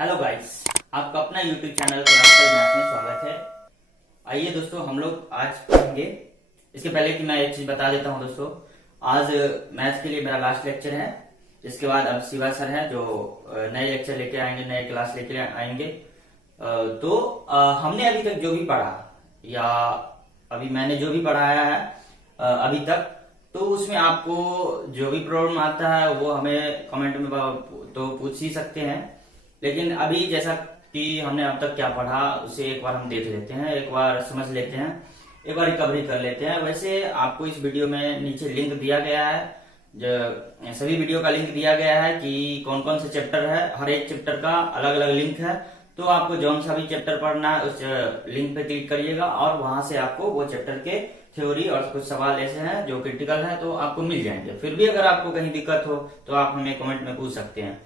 Hello guys, आपका अपना YouTube channel classical math में स्वागत है। आइए दोस्तों, हम लोग आज पढ़ेंगे। इसके पहले कि मैं एक चीज बता देता हूं दोस्तों, आज मैथ के लिए मेरा लास्ट लेक्चर है। इसके बाद अब शिवा सर हैं जो नए लेक्चर लेके आएंगे, नए क्लास लेके आएंगे। हमने अभी तक जो भी पढ़ा या अभी मैंने जो भी पढ़ाया है अभी तक, तो उसमें आपको जो भी प्रॉब्लम आता है वो हमें कमेंट में तो पूछ ही सकते हैं। लेकिन अभी जैसा कि हमने अब तक क्या पढ़ा उसे एक बार हम देख लेते हैं, एक बार समझ लेते हैं, एक बार रिकवरी कर लेते हैं। वैसे आपको इस वीडियो में नीचे लिंक दिया गया है, जो सभी वीडियो का लिंक दिया गया है कि कौन कौन से चैप्टर है। हर एक चैप्टर का अलग अलग लिंक है, तो आपको जौन सा भी चैप्टर पढ़ना है उस लिंक पे क्लिक करिएगा और वहां से आपको वो चैप्टर के थ्योरी और कुछ सवाल ऐसे हैं जो क्रिटिकल है तो आपको मिल जाएंगे। फिर भी अगर आपको कहीं दिक्कत हो तो आप हमें कमेंट में पूछ सकते हैं।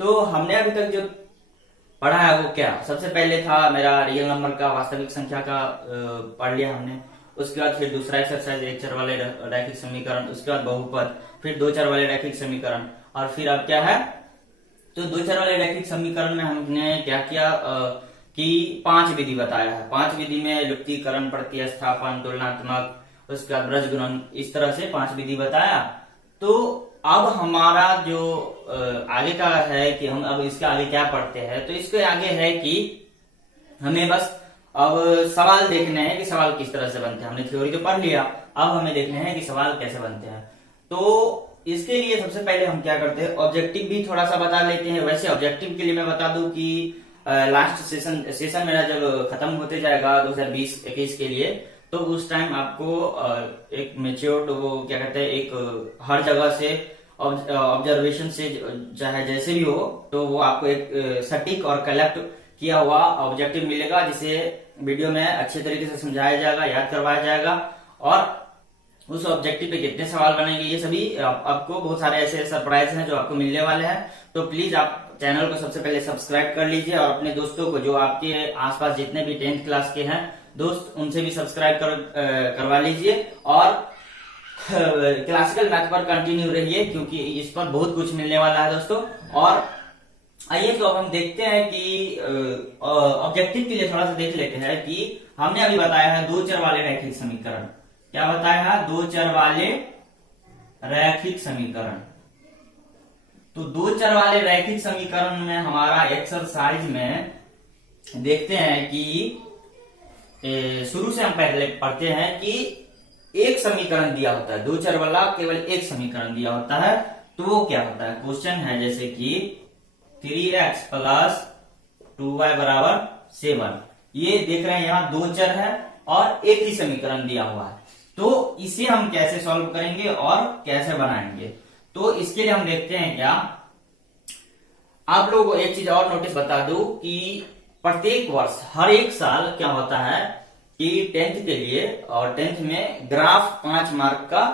तो हमने अभी तक जो पढ़ा है वो क्या, सबसे पहले था मेरा रियल नंबर का, वास्तविक संख्या का पढ़ लिया हमने। उसके बाद फिर दूसरा एक्सरसाइज एक चर वाले रैखिक समीकरण, उसके बाद बहुपद, फिर दो चर वाले रैखिक समीकरण, और फिर अब क्या है, तो दो चर वाले रैखिक समीकरण में हमने क्या किया कि 5 विधि बताया है। 5 विधि में लुप्तीकरण, प्रतिस्थापन, तुलनात्मक, उसके बाद ब्रजगुणन, इस तरह से 5 विधि बताया। तो अब हमारा जो आगे का है कि हम अब इसके आगे क्या पढ़ते हैं, तो इसके आगे है कि हमें बस अब सवाल देखने हैं कि सवाल किस तरह से बनते हैं। हमने थ्योरी तो पढ़ लिया, अब हमें देखने हैं कि सवाल कैसे बनते हैं। तो इसके लिए सबसे पहले हम क्या करते हैं, ऑब्जेक्टिव भी थोड़ा सा बता लेते हैं। वैसे ऑब्जेक्टिव के लिए मैं बता दूं कि लास्ट सेशन मेरा जब खत्म होते जाएगा 2020-21 के लिए, तो उस टाइम आपको एक मेच्योर्ड, वो क्या कहते हैं, एक हर जगह से ऑब्जर्वेशन से चाहे जैसे भी हो, तो वो आपको एक सटीक और कलेक्ट किया हुआ ऑब्जेक्टिव मिलेगा, जिसे वीडियो में अच्छे तरीके से समझाया जाएगा, याद करवाया जाएगा, और उस ऑब्जेक्टिव पे कितने सवाल बनेंगे ये सभी आपको बहुत सारे ऐसे सरप्राइज हैं जो आपको मिलने वाले हैं। तो प्लीज आप चैनल को सबसे पहले सब्सक्राइब कर लीजिए और अपने दोस्तों को, जो आपके आसपास जितने भी 10th क्लास के हैं दोस्त, उनसे भी सब्सक्राइब करवा लीजिए और क्लासिकल मैथ पर कंटिन्यू रहिए, क्योंकि इस पर बहुत कुछ मिलने वाला है दोस्तों। और आइए तो अब हम देखते हैं कि ऑब्जेक्टिव के लिए थोड़ा सा देख लेते हैं कि हमने अभी बताया है दो चर वाले रैखिक समीकरण। क्या बताया है? दो चर वाले रैखिक समीकरण। तो दो चर वाले रैखिक समीकरण में हमारा एक्सरसाइज में देखते हैं कि शुरू से हम पहले पढ़ते हैं कि एक समीकरण दिया होता है, दो चर वाला केवल एक समीकरण दिया होता है, तो वो क्या होता है। क्वेश्चन है जैसे कि 3x + 2y = 7। ये देख रहे हैं यहाँ दो चर है और एक ही समीकरण दिया हुआ है, तो इसे हम कैसे सॉल्व करेंगे और कैसे बनाएंगे। तो इसके लिए हम देखते हैं क्या, आप लोगों को एक चीज और नोटिस बता दूं कि प्रत्येक वर्ष, हर एक साल क्या होता है कि 10th के लिए, और 10th में ग्राफ 5 मार्क का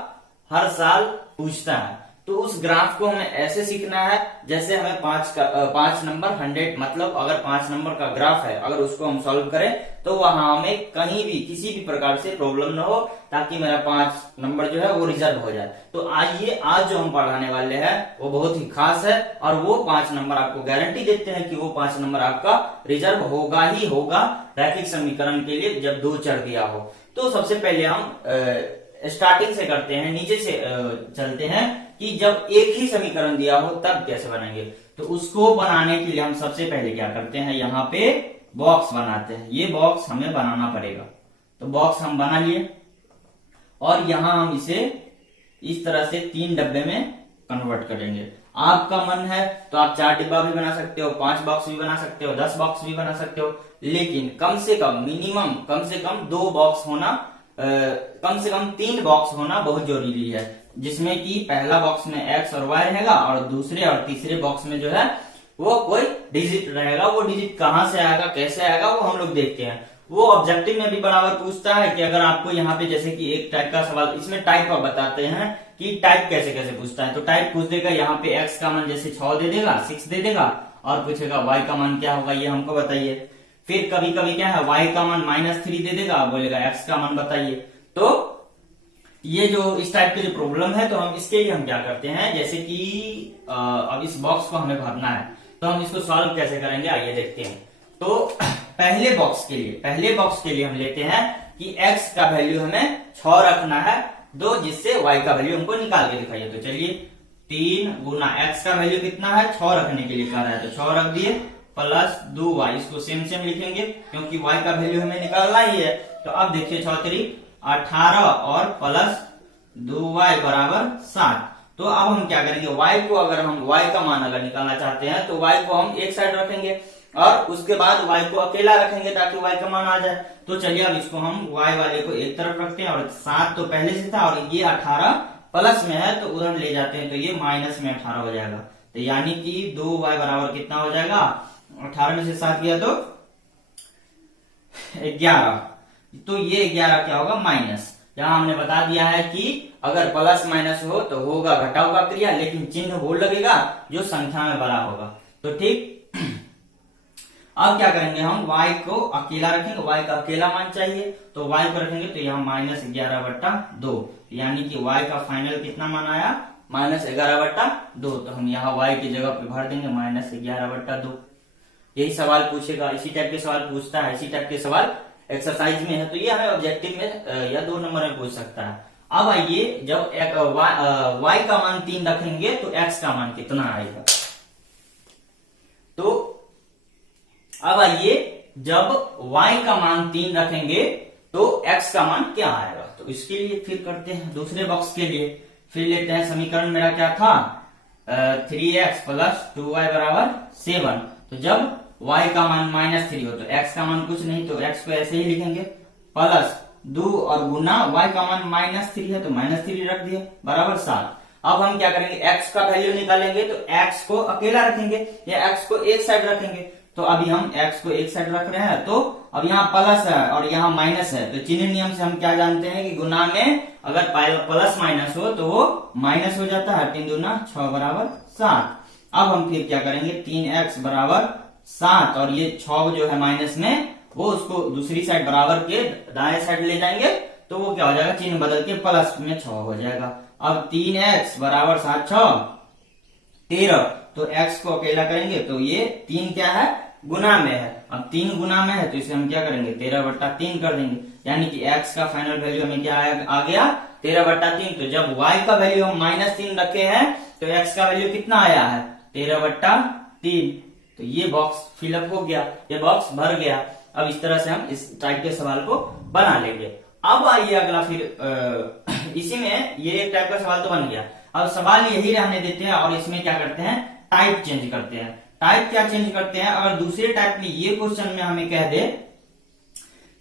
हर साल पूछता है। तो उस ग्राफ को हमें ऐसे सीखना है जैसे हमें 5 नंबर 100, मतलब अगर 5 नंबर का ग्राफ है, अगर उसको हम सॉल्व करें तो वहां हमें कहीं भी किसी भी प्रकार से प्रॉब्लम ना हो, ताकि मेरा 5 नंबर जो है वो रिजर्व हो जाए। तो आइए, आज जो हम पढ़ाने वाले हैं वो बहुत ही खास है, और वो 5 नंबर आपको गारंटी देते हैं कि वो 5 नंबर आपका रिजर्व होगा ही होगा रैखिक समीकरण के लिए, जब दो चर दिया हो। तो सबसे पहले हम स्टार्टिंग से करते हैं, नीचे से चलते हैं कि जब एक ही समीकरण दिया हो तब कैसे बनाएंगे। तो उसको बनाने के लिए हम सबसे पहले क्या करते हैं, यहाँ पे बॉक्स बनाते हैं। ये बॉक्स हमें बनाना पड़ेगा, तो बॉक्स हम बना लिए और यहां हम इसे इस तरह से 3 डब्बे में कन्वर्ट करेंगे। आपका मन है तो आप 4 डिब्बा भी बना सकते हो, 5 बॉक्स भी बना सकते हो, 10 बॉक्स भी बना सकते हो, लेकिन कम से कम मिनिमम कम से कम 2 बॉक्स होना, कम से कम 3 बॉक्स होना बहुत जरूरी है, जिसमें कि पहला बॉक्स में x और y रहेगा और दूसरे और तीसरे बॉक्स में जो है वो कोई डिजिट रहेगा। वो डिजिट कहां से आएगा, कैसे आएगा, वो हम लोग देखते हैं। वो ऑब्जेक्टिव में भी बराबर पूछता है कि अगर आपको यहाँ पे जैसे कि एक टाइप का सवाल, इसमें टाइप आप बताते हैं कि टाइप कैसे कैसे पूछता है। तो टाइप पूछ देगा, यहाँ पे x का मान जैसे 6 दे देगा, 6 दे देगा, और पूछेगा y का मान क्या होगा, ये हमको बताइए। फिर कभी कभी क्या है, y का मान -3 दे देगा, बोलेगा x का मान बताइए। तो ये जो इस टाइप की जो प्रॉब्लम है, तो हम इसके लिए हम क्या करते हैं, जैसे कि अब इस बॉक्स को हमें भरना है, तो हम इसको सॉल्व कैसे करेंगे आइए देखते हैं। तो पहले बॉक्स के लिए हम लेते हैं कि x का वैल्यू हमें 6 रखना है 2, जिससे y का वैल्यू हमको निकाल के दिखाइए। तो चलिए 3 गुना x का वैल्यू कितना है 6 रखने के लिए कह रहा है, तो 6 रख दिए प्लस 2y, इसको सेम सेम लिखेंगे क्योंकि y का वैल्यू हमें निकालना ही है। तो अब देखिए 6 3 18 और प्लस 2y बराबर 7। तो अब हम क्या करेंगे, y को अगर हम y का मान अगर निकालना चाहते हैं तो y को हम एक साइड रखेंगे और उसके बाद y को अकेला रखेंगे ताकि y का मान आ जाए। तो चलिए अब इसको हम y वाले को एक तरफ रखते हैं और 7 तो पहले से था और ये 18 प्लस में है तो उधर ले जाते हैं तो ये माइनस में 18 हो जाएगा। तो यानी कि 2y बराबर कितना हो जाएगा, 18 में से 7 गया तो 11, तो ये 11 क्या होगा माइनस। यहाँ हमने बता दिया है कि अगर प्लस माइनस हो तो होगा घटाव का क्रिया, लेकिन चिन्ह वो लगेगा जो संख्या में बड़ा होगा। तो ठीक, अब क्या करेंगे हम y को अकेला रखेंगे, y का अकेला मान चाहिए तो y को रखेंगे तो यहाँ -11/2, यानी कि y का फाइनल कितना मान आया -11/2। तो हम यहाँ y की जगह पे भर देंगे -11/2। यही सवाल पूछेगा, इसी टाइप के सवाल पूछता है, इसी टाइप के सवाल एक्सरसाइज में है, तो ये हमें ऑब्जेक्टिव में या 2 नंबर में पूछ सकता है। अब आइए जब y का मान 3 रखेंगे तो x का मान कितना आएगा। तो अब आइए जब y का मान 3 रखेंगे तो x का मान क्या आएगा। तो इसके लिए फिर करते हैं दूसरे बॉक्स के लिए, फिर लेते हैं समीकरण मेरा क्या था 3x प्लस 2y बराबर 7। तो जब y का मान -3 हो तो x का मान कुछ नहीं, तो x को ऐसे ही लिखेंगे प्लस 2 और गुना y का मान -3 है तो -3 रख दिए बराबर 7। अब हम क्या करेंगे, x का वैल्यू निकालेंगे तो x को अकेला रखेंगे या x को एक साइड रखेंगे। तो अभी हम x को एक साइड रख रहे हैं, तो अब यहाँ प्लस है और यहाँ माइनस है, तो चिन्ह नियम से हम क्या जानते हैं कि गुना में अगर प्लस माइनस हो तो वो माइनस हो जाता है। 3 दूना 6 बराबर 7। अब हम फिर क्या करेंगे 3x बराबर 7 और ये 6 जो है माइनस में वो उसको दूसरी साइड बराबर के दाएं साइड ले जाएंगे तो वो क्या हो जाएगा, चिन्ह बदल के प्लस में 6 हो जाएगा। अब 3x बराबर 7 6 13, तो x को अकेला करेंगे तो ये 3 क्या है गुना में है। अब 3 गुना में है तो इसे हम क्या करेंगे 13/3 कर देंगे, यानी कि x का फाइनल वैल्यू हमें क्या आ गया 13/3। तो जब y का वैल्यू हम -3 रखे हैं तो x का वैल्यू कितना आया है 13/3। तो ये बॉक्स फिलअप हो गया, ये बॉक्स भर गया। अब इस तरह से हम इस टाइप के सवाल को बना लेंगे। अब आइए अगला, फिर इसी में ये एक टाइप का सवाल तो बन गया। अब सवाल यही रहने देते हैं और इसमें क्या करते हैं टाइप चेंज करते हैं। टाइप क्या चेंज करते हैं, अगर दूसरे टाइप में ये क्वेश्चन में हमें कह दे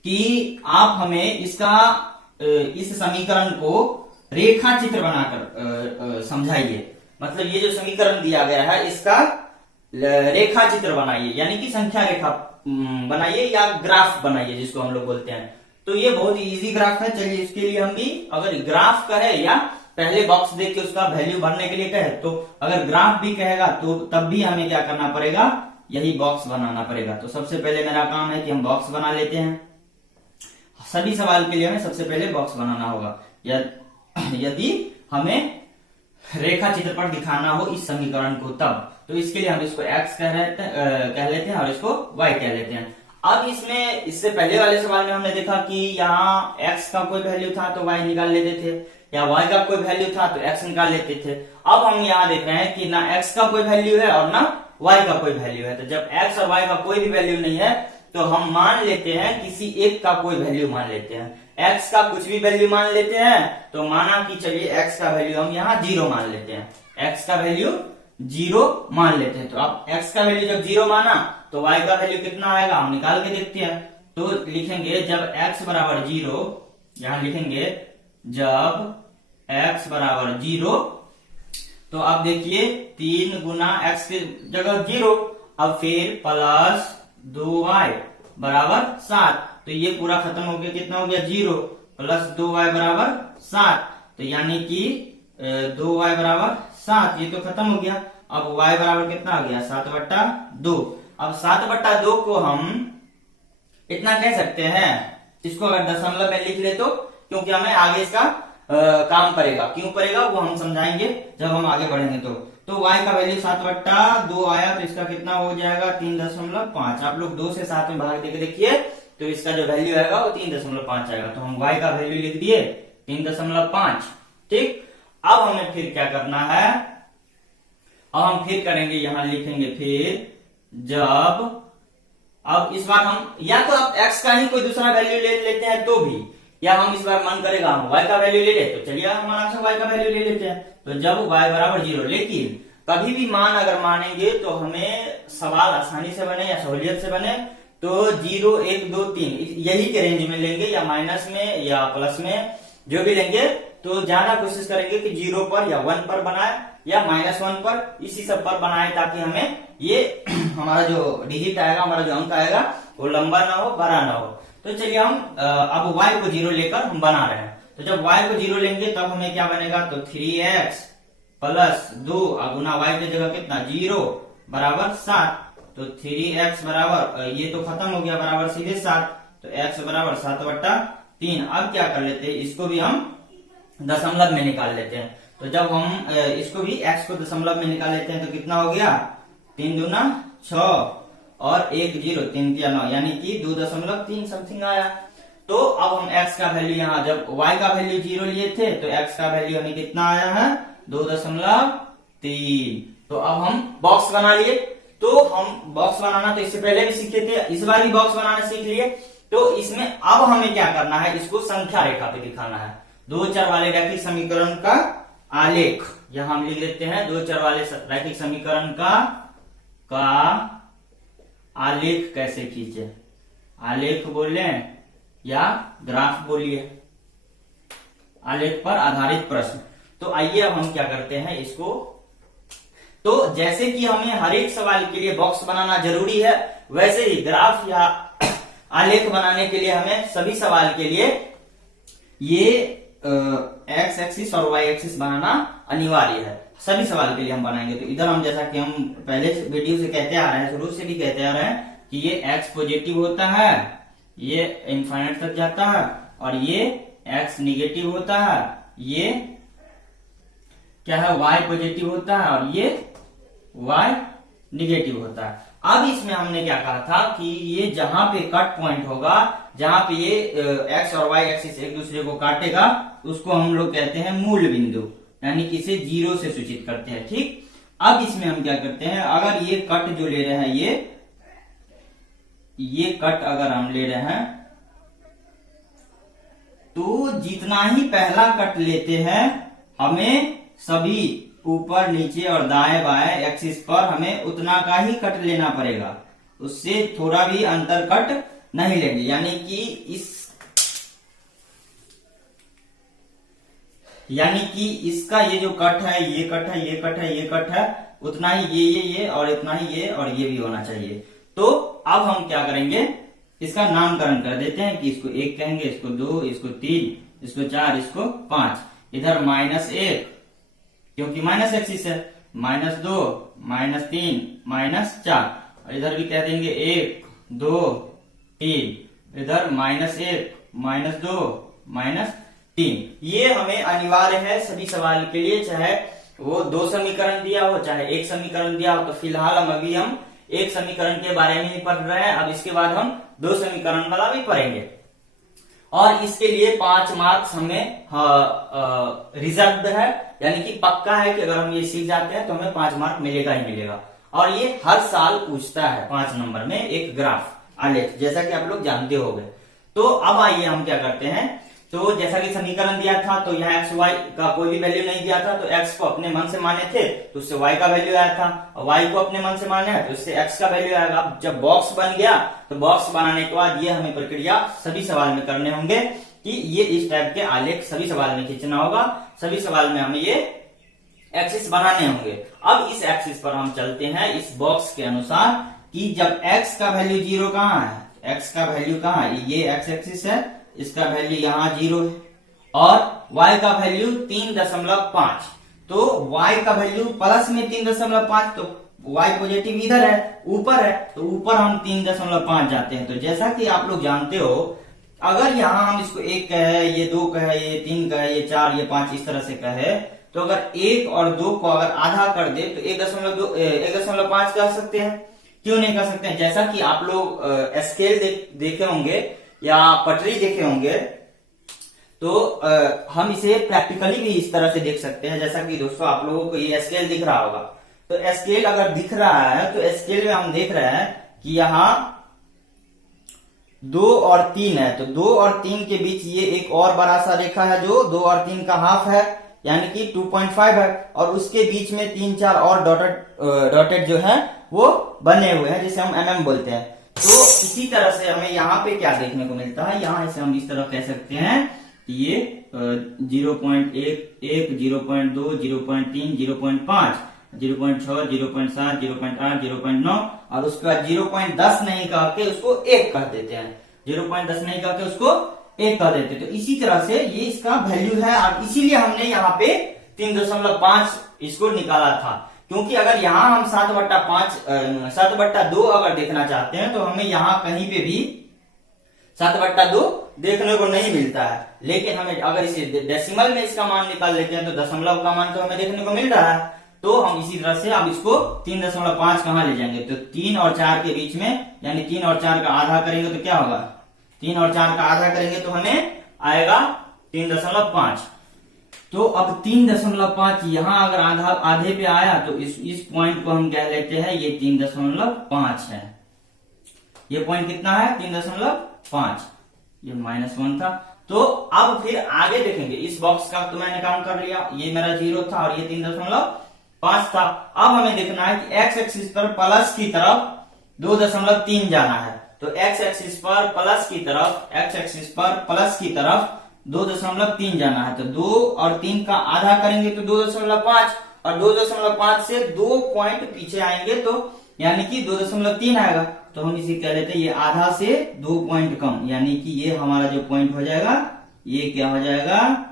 कि आप हमें इसका इस समीकरण को रेखा चित्र बनाकर समझाइए, मतलब ये जो समीकरण दिया गया है इसका रेखा चित्र बनाइए, यानी कि संख्या रेखा बनाइए या ग्राफ बनाइए जिसको हम लोग बोलते हैं। तो ये बहुत ही इजी ग्राफ है। चलिए इसके लिए हम भी अगर ग्राफ कहे या पहले बॉक्स देख के उसका वैल्यू भरने के लिए कहे, तो अगर ग्राफ भी कहेगा तो तब भी हमें क्या करना पड़ेगा, यही बॉक्स बनाना पड़ेगा। तो सबसे पहले मेरा काम है कि हम बॉक्स बना लेते हैं। सभी सवाल के लिए हमें सबसे पहले बॉक्स बनाना होगा यदि हमें रेखा चित्र पर दिखाना हो इस समीकरण को तब। तो इसके लिए हम इसको x कह लेते हैं और इसको y कह लेते हैं। अब इसमें इससे पहले वाले सवाल में हमने देखा कि यहाँ x का कोई वैल्यू था तो y निकाल लेते थे, या y का कोई वैल्यू था तो x निकाल लेते थे। अब हम यहाँ देख रहे हैं कि ना x का कोई वैल्यू है और ना y का कोई वैल्यू है। तो जब x और y का कोई भी वैल्यू नहीं है तो हम मान लेते हैं किसी एक का कोई वैल्यू मान लेते हैं। x का कुछ भी वैल्यू मान लेते हैं, तो माना कि चलिए x का वैल्यू हम यहाँ 0 मान लेते हैं, x का वैल्यू 0 मान लेते हैं। तो अब x का वैल्यू जब 0 माना तो y का वैल्यू कितना आएगा हम निकाल के देखते हैं। तो लिखेंगे जब x बराबर 0, यहां लिखेंगे जब x बराबर 0, तो अब देखिए 3 गुना x की जगह 0, अब फिर प्लस 2y बराबर 7। तो ये पूरा खत्म हो गया, कितना हो गया 0 प्लस 2y बराबर 7। तो यानी कि 2y बराबर 7, ये तो खत्म हो गया। अब y बराबर कितना आ गया 7/2। अब 7/2 को हम इतना कह सकते हैं, इसको अगर दशमलव में लिख ले तो, क्योंकि हमें आगे इसका काम पड़ेगा। क्यों पड़ेगा वो हम समझाएंगे जब हम आगे बढ़ेंगे। तो y का वैल्यू 7/2 आया, तो इसका कितना हो जाएगा 3.5। आप लोग 2 से 7 में भाग देके देखिए, तो इसका जो वैल्यू आएगा वो 3.5 आएगा। तो हम y का वैल्यू लिख दिए 3.5। ठीक, अब हमें फिर क्या करना है, अब हम फिर करेंगे, यहां लिखेंगे फिर जब, अब इस बार हम या तो आप x का ही कोई दूसरा वैल्यू ले लेते हैं तो भी, या हम इस बार मन करेगा हम y का वैल्यू ले ले, तो चलिए हम आराम से y का वैल्यू ले लेते हैं। तो जब y बराबर 0, लेकिन कभी भी मान अगर मानेंगे तो हमें सवाल आसानी से बने या सहूलियत से बने तो 0, 1, 2, 3 यही के रेंज में लेंगे, या माइनस में या प्लस में, जो भी लेंगे तो ज्यादा कोशिश करेंगे कि 0 पर या 1 पर बनाए या -1 पर, इसी सब पर बनाए, ताकि हमें ये हमारा जो डिजिट आएगा, हमारा जो अंक आएगा वो लंबा ना हो, बड़ा ना हो। तो चलिए हम अब y को 0 लेकर हम बना रहे हैं। तो जब y को 0 लेंगे तब हमें क्या बनेगा, तो 3x प्लस 2 गुना y की जगह कितना 0 बराबर 7। तो 3x बराबर, ये तो खत्म हो गया, बराबर सीधे 7। तो x बराबर 7/3। अब क्या कर लेते हैं, इसको भी हम दशमलव में निकाल लेते हैं। तो जब हम इसको भी x को दशमलव में निकाल लेते हैं तो कितना हो गया, 3 दूना 6 और 1 0, 3 3 9, यानी कि 2.3 समथिंग आया। तो अब हम x का वैल्यू, यहाँ जब y का वैल्यू 0 लिए थे तो x का वैल्यू हमें कितना आया है 2.3। तो अब हम बॉक्स बना लिए। तो हम बॉक्स बनाना तो इससे पहले भी सीखे थे, इस बार भी बॉक्स बनाना सीख लिए। तो इसमें अब हमें क्या करना है, इसको संख्या रेखा पे दिखाना है। 2 चर वाले रैखिक समीकरण का आलेख, यहां हम लिख लेते हैं 2 चर वाले रैखिक समीकरण का आलेख कैसे खींचे, आलेख बोले या ग्राफ बोलिए, आलेख पर आधारित प्रश्न। तो आइए अब हम क्या करते हैं इसको, तो जैसे कि हमें हर एक सवाल के लिए बॉक्स बनाना जरूरी है, वैसे ही ग्राफ या आलेख बनाने के लिए हमें सभी सवाल के लिए ये एक्स एक्सिस और वाई एक्सिस बनाना अनिवार्य है। सभी सवाल के लिए हम बनाएंगे। तो इधर हम, जैसा कि हम पहले वीडियो से कहते आ रहे हैं, शुरू से भी कहते आ रहे हैं कि ये एक्स पॉजिटिव होता है, ये इनफाइनाइट तक जाता है, और ये एक्स निगेटिव होता है, ये क्या है वाई पॉजिटिव होता है, और ये वाई निगेटिव होता है। अब इसमें हमने क्या कहा था कि ये जहां पे कट पॉइंट होगा, जहां पे ये एक्स और वाई एक्सिस एक दूसरे को काटेगा, उसको हम लोग कहते हैं मूल बिंदु, यानी कि इसे 0 से सूचित करते हैं। ठीक, अब इसमें हम क्या करते हैं, अगर ये कट जो ले रहे हैं, ये कट अगर हम ले रहे हैं, तो जितना ही पहला कट लेते हैं, हमें सभी ऊपर नीचे और दाएं बाएं एक्सिस पर हमें उतना का ही कट लेना पड़ेगा, उससे थोड़ा भी अंतर कट नहीं लेंगे। यानी कि इसका ये जो कट है, ये कट है, ये कट है, ये कट है, उतना ही ये और इतना ही ये और ये भी होना चाहिए। तो अब हम क्या करेंगे, इसका नामकरण कर देते हैं कि इसको 1 कहेंगे, इसको 2, इसको 3, इसको 4, इसको 5। इधर -1 क्योंकि माइनस एक्सिस है, -2, -3, -4, और इधर भी कह देंगे 1, 2, 3, इधर -1, -2, -3। ये हमें अनिवार्य है सभी सवाल के लिए, चाहे वो 2 समीकरण दिया हो, चाहे 1 समीकरण दिया हो। तो फिलहाल हम 1 समीकरण के बारे में ही पढ़ रहे हैं, अब इसके बाद हम 2 समीकरण वाला भी पढ़ेंगे, और इसके लिए 5 मार्क्स हमें रिजर्व्ड है, यानी कि पक्का है कि अगर हम ये सीख जाते हैं तो हमें 5 मार्क मिलेगा ही मिलेगा। और ये हर साल पूछता है 5 नंबर में एक ग्राफ आलेख, जैसा कि आप लोग जानते होंगे। तो अब आइए हम क्या करते हैं, तो जैसा कि समीकरण दिया था, तो यहाँ एक्स वाई का कोई भी वैल्यू नहीं दिया था, तो एक्स को अपने मन से माने थे तो उससे वाई का वैल्यू आया था, और वाई को अपने मन से माने है तो उससे एक्स का वैल्यू आएगा। जब बॉक्स बन गया तो बॉक्स बनाने के बाद ये हमें प्रक्रिया सभी सवाल में करने होंगे कि ये इस टाइप के आलेख सभी सवाल में खींचना होगा, सभी सवाल में हमें ये एक्सिस बनाने होंगे। अब इस एक्सिस पर हम चलते हैं इस बॉक्स के अनुसार कि जब x का वैल्यू 0 कहाँ है, x का वैल्यू कहाँ है, ये x एक्सिस है, इसका वैल्यू यहाँ 0 है, और y का वैल्यू 3.5, तो y का वैल्यू प्लस में 3.5, तो y पॉजिटिव इधर है, ऊपर है, तो ऊपर हम 3.5 जाते हैं। तो जैसा कि आप लोग जानते हो, अगर यहाँ हम इसको 1 कहे, ये 2 कहे, ये 3 कहे, ये 4, ये 5 इस तरह से कहे, तो अगर 1 और 2 को अगर आधा कर दे तो 1.5 कह सकते हैं। क्यों नहीं कह सकते हैं? जैसा कि आप लोग स्केल देखे होंगे या पटरी देखे होंगे, तो हम इसे प्रैक्टिकली भी इस तरह से देख सकते हैं। जैसा कि दोस्तों आप लोगों को ये स्केल दिख रहा होगा, तो स्केल अगर दिख रहा है तो स्केल में हम देख रहे हैं कि यहाँ 2 और 3 है, तो 2 और 3 के बीच ये एक और बड़ा सा रेखा है जो 2 और 3 का हाफ है, यानी कि 2.5 है, और उसके बीच में 3-4 और डॉटेड जो है वो बने हुए हैं, जिसे हम mm बोलते हैं। तो इसी तरह से हमें यहाँ पे क्या देखने को मिलता है, यहाँ इसे हम इस तरह कह सकते हैं कि ये 0.1, 0.2, 0.3, 0.5, 0.6, 0.7, 0.8, 0.9 और उसके बाद 0.10 नहीं कह के उसको 1 कह देते हैं। 0.10 नहीं कह के उसको 1 कह देते हैं। तो इसी तरह से ये इसका वैल्यू है, और इसीलिए हमने यहाँ पे 3.5 इसको निकाला था। क्योंकि अगर यहाँ हम 7/2 अगर देखना चाहते हैं तो हमें यहाँ कहीं पे भी 7/2 देखने को नहीं मिलता है, लेकिन हमें अगर इसे डेसिमल में इसका मान निकाल लेते हैं तो दशमलव का मान तो हमें देखने को मिल रहा है। तो हम इसी तरह से अब इसको 3.5 कहाँ ले जाएंगे, तो 3 और 4 के बीच में, यानी 3 और 4 का आधा करेंगे तो क्या होगा, 3 और 4 का आधा करेंगे तो हमें आएगा 3.5। तो अब 3.5 यहाँ अगर आधे पे आया तो इस पॉइंट को हम कह लेते हैं ये 3.5 है। ये पॉइंट कितना है, 3.5, ये -1 था। तो अब फिर आगे देखेंगे, इस बॉक्स का तो मैंने काम कर लिया, ये मेरा 0 था और ये 3.5 था। अब हमें देखना है कि एक्स एक्सिस पर प्लस की तरफ 2.3 जाना है। तो एक्स एक्सिस पर प्लस की तरफ 2.3 जाना है। तो 2 और 3 का आधा करेंगे तो 2.5, और 2.5 से 2 पॉइंट पीछे आएंगे तो यानी कि 2.3 आएगा। तो हम इसे कह लेते हैं ये आधा से 2 पॉइंट कम, यानी कि ये हमारा जो पॉइंट हो जाएगा, ये क्या हो जाएगा,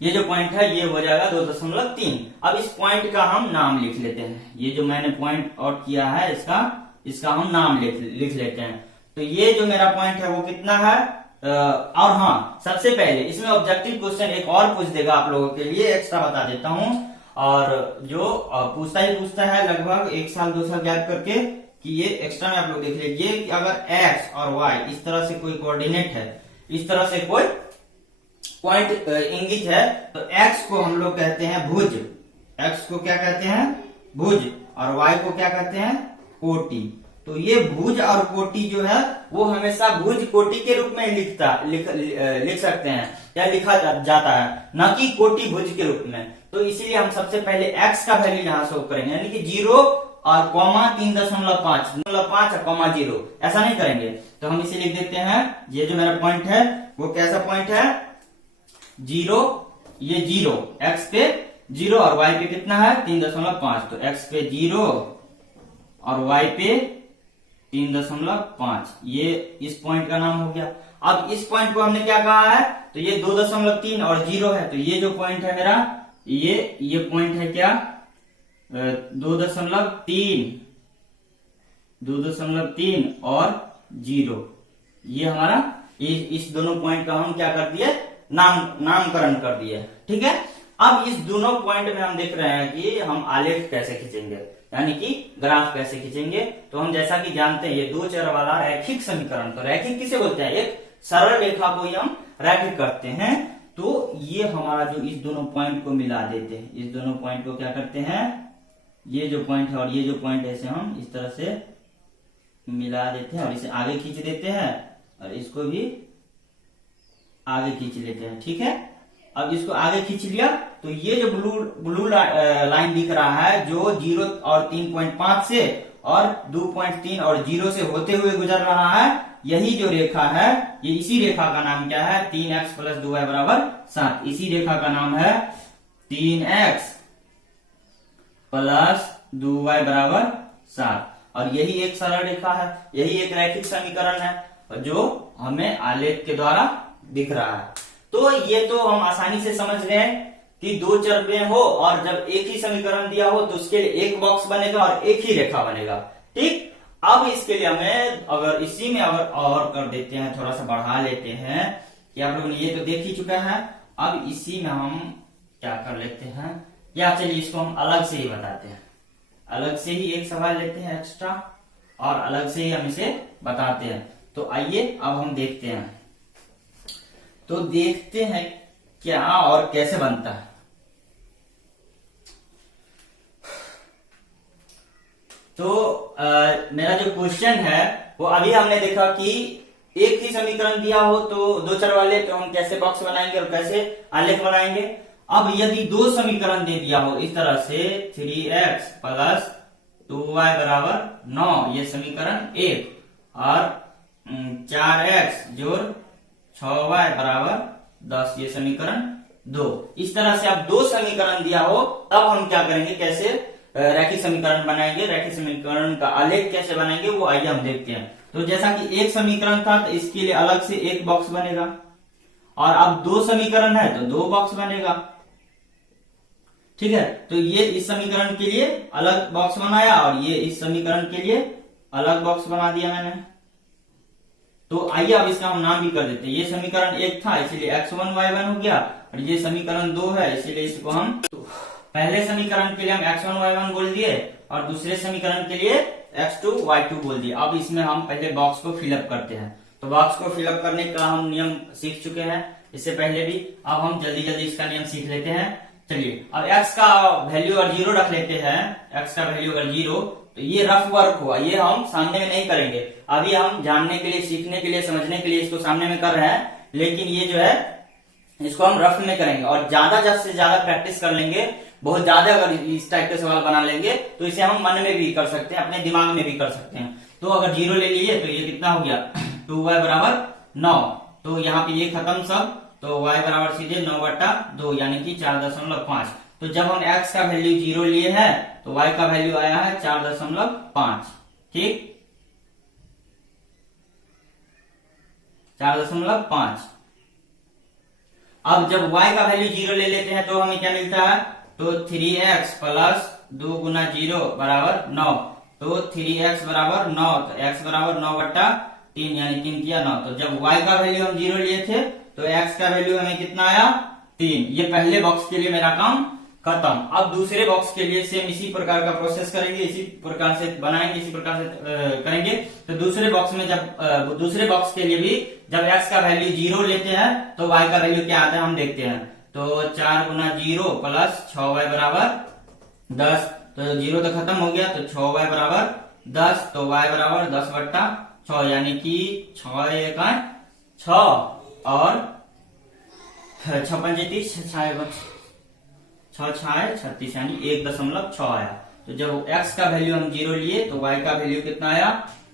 ये जो पॉइंट है ये हो जाएगा 2.3। अब इस पॉइंट का हम नाम लिख लेते हैं। ये जो मैंने पॉइंट आउट किया है इसका हम नाम लिख लेते हैं। तो ये जो मेरा पॉइंट है वो कितना है, और हाँ, सबसे पहले इसमें ऑब्जेक्टिव क्वेश्चन एक और पूछ देगा आप लोगों के लिए, एक्स्ट्रा बता देता हूं। और जो पूछता है लगभग 1 साल 2 साल गैप करके, कि ये एक्स्ट्रा में आप लोग देख लीजिए कि अगर एक्स और वाई इस तरह से कोई कोऑर्डिनेट है, इस तरह से कोई पॉइंट इंगित है, तो एक्स को हम लोग कहते हैं भुज। एक्स को क्या कहते हैं, भुज, और वाई को क्या कहते हैं, कोटि। तो ये भुज और कोटि जो है वो हमेशा भुज कोटि के रूप में लिख सकते हैं या लिखा जाता है, न कि कोटि भुज के रूप में। तो इसीलिए हम सबसे पहले एक्स का वैल्यू यहाँ शो करेंगे, यानी कि 0 और कॉमा 3.5 और कॉमा 0, ऐसा नहीं करेंगे। तो हम इसे लिख देते हैं, ये जो मेरा पॉइंट है वो कैसा पॉइंट है, 0, ये 0, एक्स पे 0 और वाई पे कितना है 3.5। तो एक्स पे 0 और वाई पे 3.5, ये इस पॉइंट का नाम हो गया। अब इस पॉइंट को हमने क्या कहा है, तो ये 2.3 और 0 है। तो ये जो पॉइंट है मेरा, ये पॉइंट है क्या, 2.3 और 0। ये हमारा इस दोनों पॉइंट का हम क्या कर दिए, नामकरण कर दिए। ठीक है। अब इस दोनों पॉइंट में हम देख रहे हैं कि हम आलेख कैसे खींचेंगे, यानी कि ग्राफ कैसे खींचेंगे। तो हम जैसा कि जानते हैं ये 2 चर वाला रैखिक समीकरण, तो रैखिक किसे बोलते हैं, एक सरल रेखा को ही हम रैखिक करते हैं। तो ये हमारा जो इस दोनों पॉइंट को मिला देते हैं, इस दोनों पॉइंट को क्या करते हैं, ये जो पॉइंट है और ये जो पॉइंट है इसे हम इस तरह से मिला देते हैं और इसे आगे खींच देते हैं और इसको भी आगे खींच लेते हैं। ठीक है। अब इसको आगे खींच लिया तो ये जो ब्लू लाइन दिख रहा है जो 0 और 3.5 से और 2.3 और 0 से होते हुए गुजर रहा है, यही जो रेखा है, ये इसी रेखा का नाम क्या है, 3x + 2y = 7। इसी रेखा का नाम है 3x + 2y = 7। और यही एक सरल रेखा है, यही एक रैखिक समीकरण है जो हमें आलेख के द्वारा दिख रहा है। तो ये तो हम आसानी से समझ गए कि 2 चर में हो और जब एक ही समीकरण दिया हो तो उसके लिए एक बॉक्स बनेगा और एक ही रेखा बनेगा। ठीक। अब इसके लिए हमें अगर इसी में अगर और कर देते हैं, थोड़ा सा बढ़ा लेते हैं कि आप लोगों ने ये तो देख ही चुका है। अब इसी में हम क्या कर लेते हैं, या चलिए इसको हम अलग से ही बताते हैं, अलग से ही एक सवाल लेते हैं एक्स्ट्रा और अलग से ही हम इसे बताते हैं। तो आइए अब हम देखते हैं, तो देखते हैं क्या और कैसे बनता है। तो मेरा जो क्वेश्चन है वो अभी हमने देखा कि एक ही समीकरण दिया हो तो दो चर वाले, तो हम कैसे बॉक्स बनाएंगे और कैसे आलेख बनाएंगे। अब यदि दो समीकरण दे दिया हो इस तरह से 3x प्लस 2y बराबर 9, ये समीकरण 1, और 4x जोड़ 6y बराबर 10, ये समीकरण 2। इस तरह से अब दो समीकरण दिया हो तब हम क्या करेंगे, कैसे रैखिक समीकरण बनाएंगे, रैखिक समीकरण का आलेख कैसे बनाएंगे वो आइए हम देखते हैं। तो जैसा कि एक समीकरण था तो इसके लिए अलग से एक बॉक्स बनेगा, और अब दो समीकरण है तो दो बॉक्स बनेगा, ठीक है। तो ये इस समीकरण के लिए अलग बॉक्स बनाया और ये इस समीकरण के लिए अलग बॉक्स बना दिया मैंने। तो आइए अब इसका हम नाम भी कर देते हैं। ये समीकरण 1 था इसलिए x1 y1 हो गया, और ये समीकरण 2 है इसलिए इसको हम पहले समीकरण के लिए हम x1 y1 बोल दिए और दूसरे समीकरण के लिए x2 y2 बोल दिए। अब इसमें हम पहले बॉक्स को फिलअप करते हैं। तो बॉक्स को फिलअप करने का हम नियम सीख चुके हैं इससे पहले भी, अब हम जल्दी जल्दी इसका नियम सीख लेते हैं। चलिए अब x का वैल्यू अगर 0 रख लेते हैं, x का वैल्यू अगर 0, तो ये रफ वर्क हुआ, ये हम सामने में नहीं करेंगे। अभी हम जानने के लिए, सीखने के लिए, समझने के लिए इसको सामने में कर रहे हैं, लेकिन ये जो है इसको हम रफ में करेंगे और ज्यादा से ज्यादा प्रैक्टिस कर लेंगे। बहुत ज्यादा अगर इस टाइप के सवाल बना लेंगे तो इसे हम मन में भी कर सकते हैं, अपने दिमाग में भी कर सकते हैं। तो अगर 0 ले लीजिए तो ये कितना हो गया 2y बराबर 9, तो यहाँ पे ये खत्म सब, तो y बराबर सीधे 9/2 यानी कि 4.5। तो जब हम x का वैल्यू 0 लिए है तो y का वैल्यू आया है 4.5, ठीक 4.5। अब जब y का वैल्यू 0 ले लेते हैं तो हमें क्या मिलता है, तो 3x प्लस 2 गुना 0 बराबर 9, तो 3x बराबर 9, तो x बराबर 9/3 यानी 3 किया 9। तो जब y का वैल्यू हम 0 लिए थे तो x का वैल्यू हमें कितना आया 3। ये पहले बॉक्स के लिए मेरा काम खत्म। अब दूसरे बॉक्स के लिए सेम इसी प्रकार का प्रोसेस करेंगे, इसी प्रकार से बनाएंगे, इसी प्रकार से करेंगे। तो दूसरे बॉक्स में जब दूसरे बॉक्स के लिए भी जब x का वैल्यू 0 लेते हैं तो y का वैल्यू क्या आता है हम देखते हैं। तो 4 गुना 0 प्लस 6y बराबर 10, तो 0 तो खत्म हो गया, तो 6y बराबर 10, तो y बराबर 10/6 यानी कि 6 1 6 और 6 पंजे 30, 6 36 यानी 1.6 आया। तो जब x का वैल्यू हम 0 लिए तो y का वैल्यू कितना आया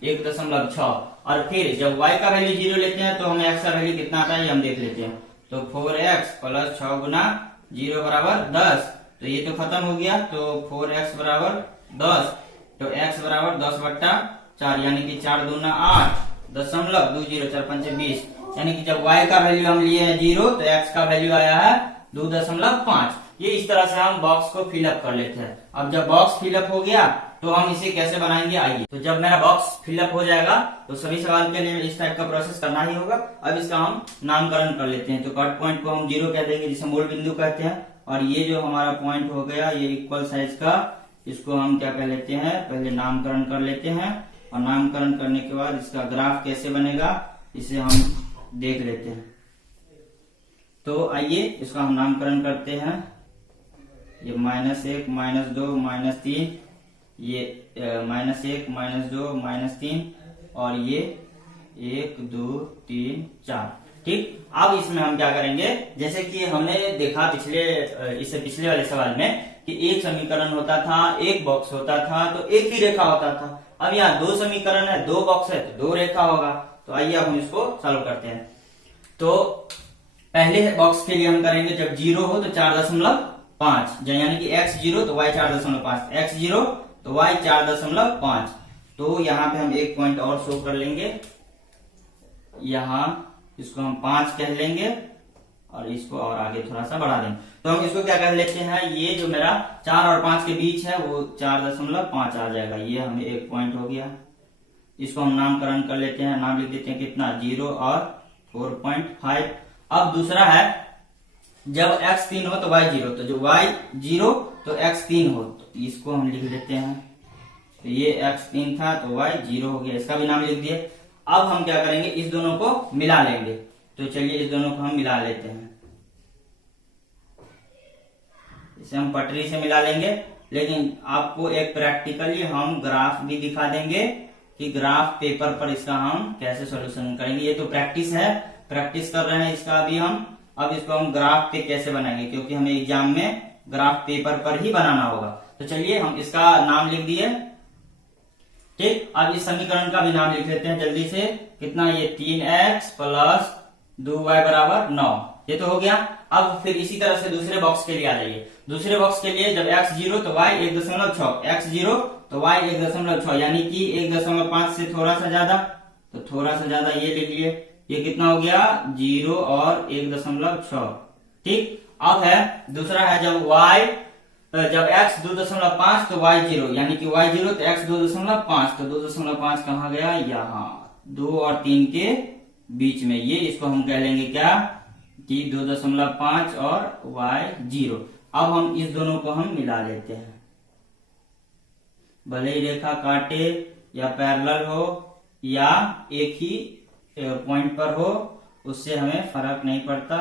1.6, और फिर जब y का वैल्यू 0 लेते हैं तो हमें x का वैल्यू कितना आता है हम देख लेते हैं। तो 4x प्लस 6 गुना 0 बराबर 10, तो ये तो खत्म हो गया, तो 4x बराबर 10, तो x बराबर 10/4 यानी कि 4 दूना 8.20, 4 पंचे 20, यानी कि जब y का वैल्यू हम लिए हैं 0 तो x का वैल्यू आया है 2.5। ये इस तरह से हम बॉक्स को फिलअप कर लेते हैं। अब जब बॉक्स फिलअप हो गया तो हम इसे कैसे बनाएंगे आइए। तो जब मेरा बॉक्स फिलअप हो जाएगा तो सभी सवाल के लिए इस टाइप का प्रोसेस करना ही होगा। अब इसका हम नामकरण कर लेते हैं। तो कट पॉइंट को हम 0 कह देंगे, जिसे मूल बिंदु कहते हैं, और ये जो हमारा पॉइंट हो गया ये इक्वल साइज का, इसको हम क्या कह लेते हैं, पहले नामकरण कर लेते हैं, और नामकरण करने के बाद इसका ग्राफ कैसे बनेगा इसे हम देख लेते हैं। तो आइए इसका हम नामकरण करते हैं। ये -1 -2 -3, ये -1 -2 -3, और ये 1 2 3 4, ठीक। अब इसमें हम क्या करेंगे, जैसे कि हमने देखा इससे पिछले वाले सवाल में कि एक समीकरण होता था, एक बॉक्स होता था, तो एक ही रेखा होता था। अब यहाँ दो समीकरण है, दो बॉक्स है, तो दो रेखा होगा। तो आइए अब हम इसको सॉल्व करते हैं। तो पहले बॉक्स के लिए हम करेंगे जब 0 हो तो 4.5, यानी कि x 0 तो y 4.5, x 0 तो y 4.5। तो यहाँ पे हम एक पॉइंट और शो कर लेंगे, यहाँ इसको हम 5 कह लेंगे और इसको और आगे थोड़ा सा बढ़ा देंगे। तो हम इसको क्या कह लेते हैं, ये जो मेरा 4 और 5 के बीच है वो 4.5 आ जाएगा। ये हमें एक पॉइंट हो गया। इसको हम नामकरण कर लेते हैं, नाम लिख देते हैं कितना 0 और 4.5। अब दूसरा है जब x 3 हो तो y 0, तो जो y 0 तो x 3 हो, तो इसको हम लिख देते हैं। तो ये x 3 था तो y 0 हो गया, इसका भी नाम लिख दिए। अब हम क्या करेंगे, इस दोनों को मिला लेंगे। तो चलिए इस दोनों को हम मिला लेते हैं, इसे हम पटरी से मिला लेंगे। लेकिन आपको एक प्रैक्टिकली हम ग्राफ भी दिखा देंगे कि ग्राफ पेपर पर इसका हम कैसे सॉल्यूशन करेंगे। ये तो प्रैक्टिस है, प्रैक्टिस कर रहे हैं इसका अभी हम। अब इसको हम ग्राफ पे कैसे बनाएंगे, क्योंकि हमें एग्जाम में ग्राफ पेपर पर ही बनाना होगा। तो चलिए हम इसका नाम लिख दिए, ठीक। अब इस समीकरण का भी नाम लिख लेते हैं जल्दी से। कितना, ये 3x प्लस 2y बराबर 9, ये तो हो गया। अब फिर इसी तरह से दूसरे बॉक्स के लिए आ जाइए। दूसरे बॉक्स के लिए जब x 0 तो y 1.6, x 0 तो y 1.6, यानी कि 1.5 से थोड़ा सा ज्यादा, तो थोड़ा सा ज्यादा ये लिख लिए। ये कितना हो गया, 0 और 1.6, ठीक। अब है दूसरा है जब x 2.5 तो y 0, यानी कि y 0 तो x 2.5, तो 2.5 कहाँ गया, यहाँ 2 और 3 के बीच में, ये इसको हम कह लेंगे क्या कि 2.5 और y 0। अब हम इस दोनों को हम मिला लेते हैं, भले ही रेखा काटे या पैरेलल हो या एक ही पॉइंट पर हो, उससे हमें फर्क नहीं पड़ता।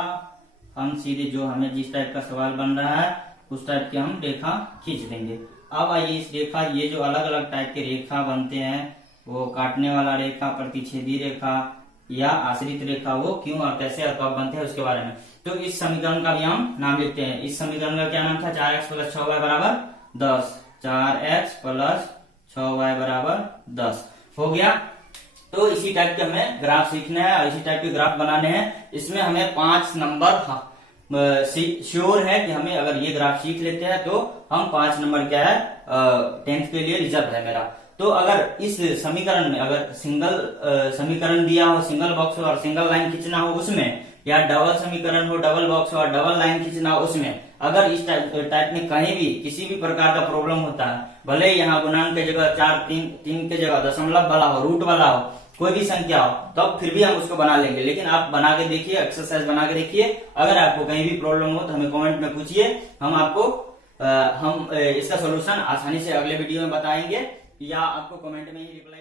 हम सीधे जो हमें जिस टाइप का सवाल बन रहा है उस टाइप के हम रेखा खींच देंगे। अब आइए इस रेखा, ये जो अलग अलग टाइप के रेखा बनते हैं, वो काटने वाला रेखा, प्रतिच्छेदी रेखा या आश्रित रेखा, वो क्यों और कैसे और कब बनते हैं उसके बारे में। तो इस समीकरण का भी हम नाम लिखते हैं। इस समीकरण का क्या नाम था, 4x प्लस 6y बराबर 10, 4x प्लस 6y बराबर 10 हो गया। तो इसी टाइप के हमें ग्राफ सीखना है और इसी टाइप के ग्राफ बनाने हैं। इसमें हमें 5 नंबर श्योर है कि हमें अगर ये ग्राफ सीख लेते हैं तो हम 5 नंबर क्या है 10th के लिए रिजर्व है मेरा। तो अगर इस समीकरण में अगर सिंगल समीकरण दिया हो, सिंगल बॉक्स हो और सिंगल लाइन खींचना हो उसमें, या डबल समीकरण हो, डबल बॉक्स हो और डबल लाइन खींचना हो उसमें, अगर इस टाइप में कहीं भी किसी भी प्रकार का प्रॉब्लम होता है, भले ही यहाँ गुणांक की जगह 4 3 की जगह दशमलव वाला हो, रूट वाला हो, कोई भी संख्या हो, तब फिर भी हम उसको बना लेंगे। लेकिन आप बना के देखिए, एक्सरसाइज बना के देखिए। अगर आपको कहीं भी प्रॉब्लम हो तो हमें कमेंट में पूछिए, हम आपको इसका सॉल्यूशन आसानी से अगले वीडियो में बताएंगे या आपको कमेंट में ही रिप्लाई